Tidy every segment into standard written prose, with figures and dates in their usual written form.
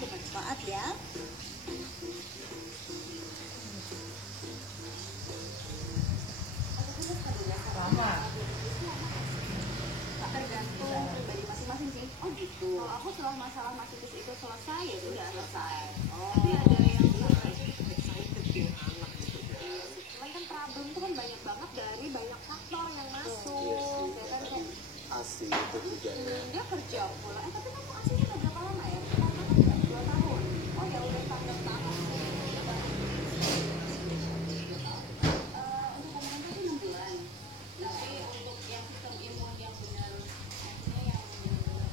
bermanfaat ya. Lama. Tergantung pribadi masing-masing sih. Oh gitu. Kalau aku setelah masalah masitis itu selesai ya sudah selesai. Tapi ada yang cuman kan problem tuh kan banyak banget dari banyak faktor yang masuk. Ya kan kayak ASI itu juga ya. dia kerja pula. Tapi kamu aslinya udah berapa lama ya? Kontraknya udah 2 tahun. Oh ya udah standar banget sih. Untuk komentar itu 6 bulan. Tapi untuk yang sistem imun yang benar, artinya yang benar-benar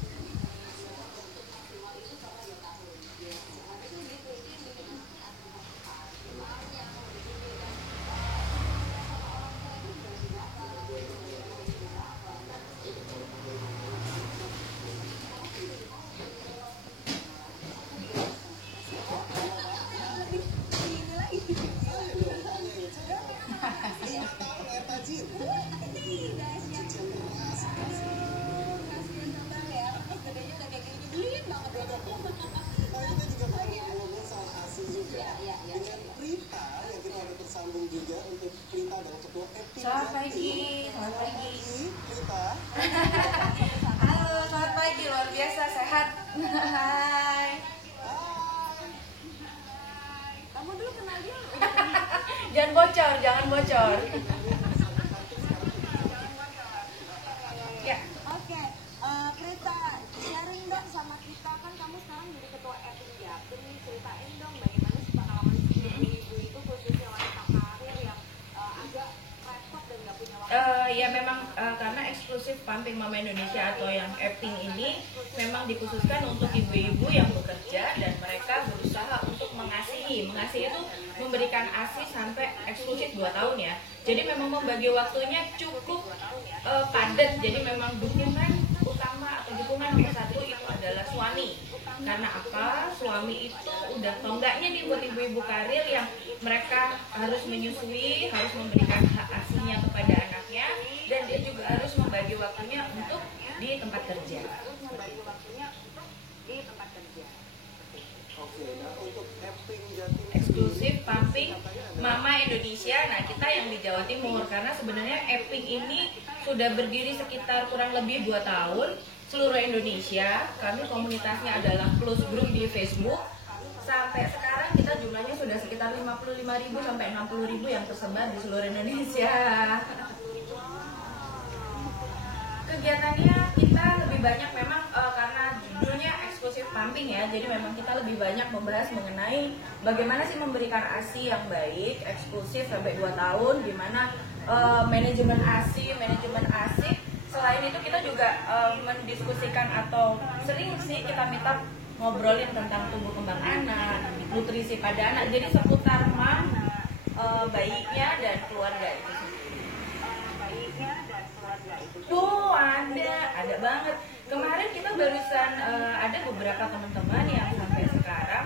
untuk maksimal itu sampai 2 tahun. Tapi itu gitu, itu yang bikin semuanya Selamat pagi, selamat pagi. Prita. Halo, selamat pagi, luar biasa sehat. Hai. kamu dulu kenal dia Jangan bocor, jangan bocor. Ya. Oke, Prita, sharing dong sama kita, kan kamu sekarang jadi ketua RT Jatim nih, ceritain dong bagaimana sih pengalaman ibu-ibu itu khususnya wanita karir yang agak repot dan nggak punya waktu. Ya memang karena eksklusif Pumping Mama Indonesia atau yang Eping ini memang dikhususkan untuk ibu-ibu yang bekerja dan mereka berusaha untuk mengasihi itu memberikan ASI sampai eksklusif 2 tahun ya. Jadi memang membagi waktunya cukup padat. Jadi memang dukungan utama atau dukungan nomor 1 itu adalah suami. Karena apa? Suami itu udah tonggaknya nih buat ibu-ibu karir yang mereka harus menyusui, harus memberikan hak ASInya kepada anaknya, dan dia juga harus membagi waktunya untuk di tempat kerja. Oke, nah untuk Eping Jatim Eksklusif Pumping Mama Indonesia. Nah, kita yang di Jawa Timur karena sebenarnya Eping ini sudah berdiri sekitar kurang lebih 2 tahun seluruh Indonesia. Kami komunitasnya adalah close group di Facebook. Sampai sekarang kita jumlahnya sudah sekitar 55.000 sampai 60.000 yang tersebar di seluruh Indonesia. Kegiatannya kita lebih banyak memang karena judulnya eksklusif pumping ya, jadi memang kita lebih banyak membahas mengenai bagaimana sih memberikan ASI yang baik, eksklusif sampai 2 tahun, gimana manajemen ASI, manajemen ASIK. Selain itu kita juga mendiskusikan atau sering sih kita minta ngobrolin tentang tumbuh kembang anak, nutrisi pada anak, jadi seputar bayinya dan keluarga itu sendiri. Tuh ada banget. Kemarin kita barusan ada beberapa teman-teman yang sampai sekarang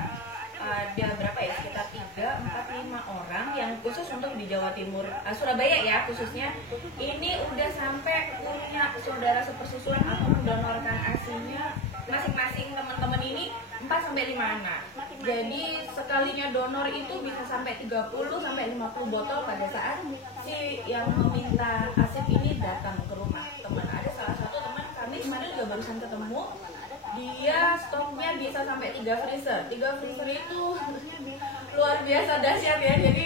ada berapa ya, sekitar 3, 4, 5 orang yang khusus untuk di Jawa Timur, Surabaya ya khususnya, ini udah sampai punya saudara sepersusuan atau mendonorkan ASINya masing-masing teman-teman ini 4-5 anak. Jadi sekalinya donor itu bisa sampai 30-50 botol pada saat si yang meminta ASIK ini datang ke rumah teman. Ada salah satu teman kami kemarin juga barusan ketemu, dia stoknya bisa sampai 3 freezer. 3 freezer itu luar biasa dahsyat ya. Jadi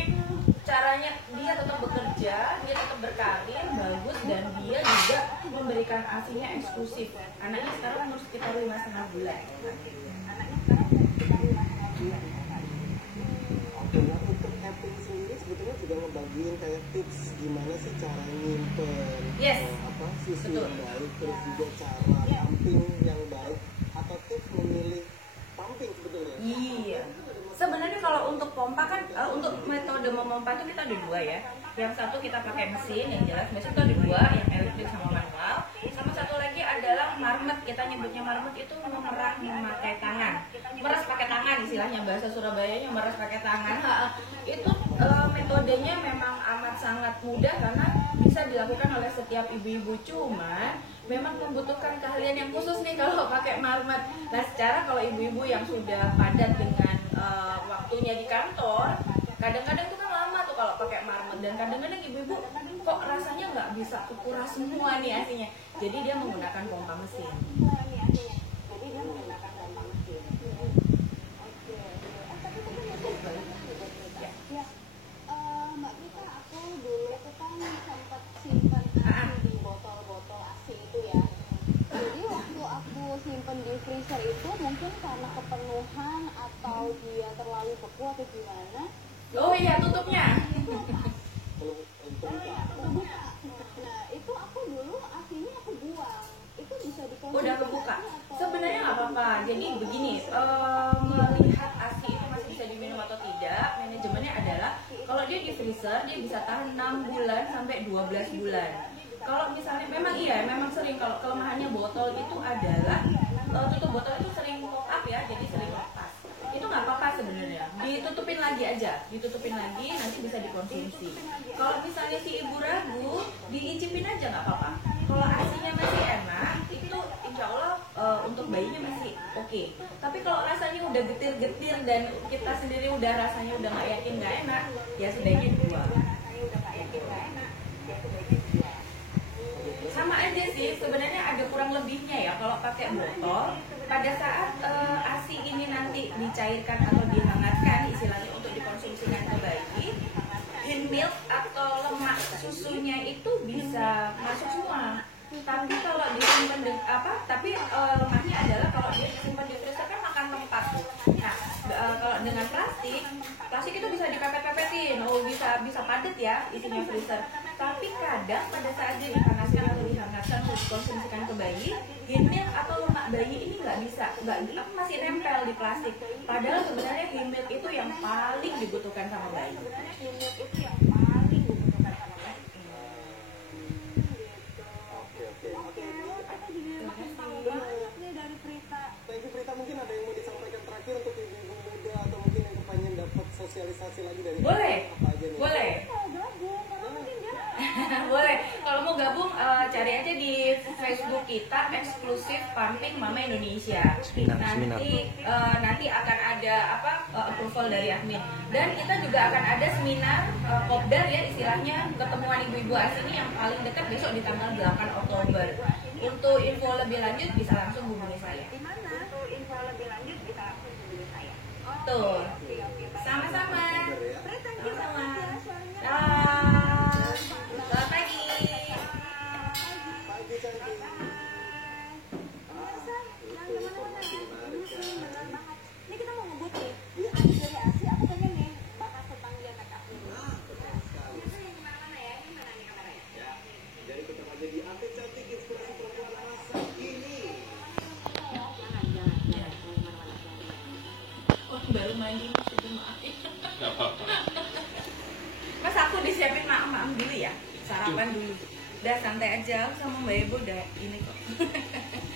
caranya dia tetap bekerja, dia tetap berkarir bagus, dan dia juga memberikan ASINya eksklusif. Anaknya sekarang umur sekitar 5,5 bulan. Oke, nah untuk Eping sendiri sebetulnya juga ngebagiin kayak tips gimana sih cara nyimpen susu yang baik, terus juga cara pumping yang baik, atau tips memilih pumping sebetulnya. Iya. Sebenarnya kalau untuk pompa kan, untuk metode memompa itu kita ada 2 ya. Yang satu kita pakai mesin, yang jelas mesin itu ada 2, yang elektrik sama manual. Sama satu lagi adalah marmet, kita nyebutnya marmet itu memerah memakai tangan. Meras pakai tangan istilahnya, bahasa Surabayanya meras pakai tangan. Itu metodenya memang amat sangat mudah karena bisa dilakukan oleh setiap ibu-ibu, cuman memang membutuhkan keahlian yang khusus nih kalau pakai marmot. Nah, secara kalau ibu-ibu yang sudah padat dengan waktunya di kantor, kadang-kadang itu kan lama tuh kalau pakai marmot, dan kadang-kadang ibu-ibu kok rasanya nggak bisa kuras semua nih asinya, jadi dia menggunakan pompa mesin. Mbak Rita, aku dulu tuh kan sempat simpan di botol-botol AC itu ya. Jadi waktu aku simpen di freezer itu mungkin karena kepenuhan atau dia terlalu beku atau gimana. Oh iya, tutupnya. Itu lepas. Kebuka. Nah itu aku dulu AC-nya aku buang. Itu bisa dikonsumsi. Udah kebuka. Sebenarnya nggak apa-apa. Jadi begini, melihat AC itu masih bisa diminum atau tidak, manajemennya adalah kalau dia di freezer dia bisa tahan 6 bulan sampai 12 bulan. Kalau misalnya memang sering, kalau kelemahannya botol itu adalah tutup botol itu sering pop up ya, jadi sering lepas. Itu nggak apa-apa sebenarnya, ditutupin lagi aja, nanti bisa dikonsumsi. Kalau misalnya si ibu ragu, diicipin aja nggak apa-apa. Kalau asinya masih enak, itu insya Allah untuk bayinya masih oke. Tapi kalau rasanya udah getir-getir dan kita sendiri udah rasanya udah nggak yakin nggak enak, ya sebaiknya dibuang. Sama aja sih, sebenarnya ada kurang lebihnya ya kalau pakai botol. Pada saat ASI ini nanti dicairkan atau dihangatkan, istilahnya untuk dikonsumsikan ke bayi, in milk atau lemak susunya itu bisa masuk semua. Tapi kalau disimpan lemaknya adalah kalau dia disimpan di freezer kan makan tempat tuh. Nah, kalau dengan plastik itu bisa dipepet-pepetin, bisa padat ya isinya freezer. Tapi kadang pada saat dia dipanaskan atau dihangatkan untuk dikonsumsikan ke bayi, milk atau lemak bayi ini nggak masih nempel di plastik. Padahal sebenarnya milk itu yang paling dibutuhkan sama bayi. Thank you Prita, mungkin ada yang mau disampaikan terakhir untuk ibu-ibu muda atau mungkin yang kepengen dapat sosialisasi lagi dari boleh apa aja nih? Boleh. Boleh. Kalau mau gabung cari aja di Facebook kita eksklusif Pumping Mama Indonesia. Nanti akan ada approval dari admin. Dan kita juga akan ada seminar kopdar ya, istilahnya ketemuan ibu-ibu asli yang paling dekat besok di tanggal 8 Oktober. Untuk info lebih lanjut bisa langsung hubungi saya. Tuh. Sama-sama. Sama-sama. Selamat pagi. Pagi cantik. Ini kita mau ngebut nih. Abis dari ASI aku pengen nih bahas tentang dia make up ini. Ini gimana ya? Ini mana nih kameranya? Ya. Jadi tetap aja di Aktif Cantik Inspirasi Perempuan masa kini. Oh, baru mandi sudah maafin. Mas aku disiapin maem dulu ya, sarapan dulu. Udah santai aja sama Mbak Ibu udah ini kok.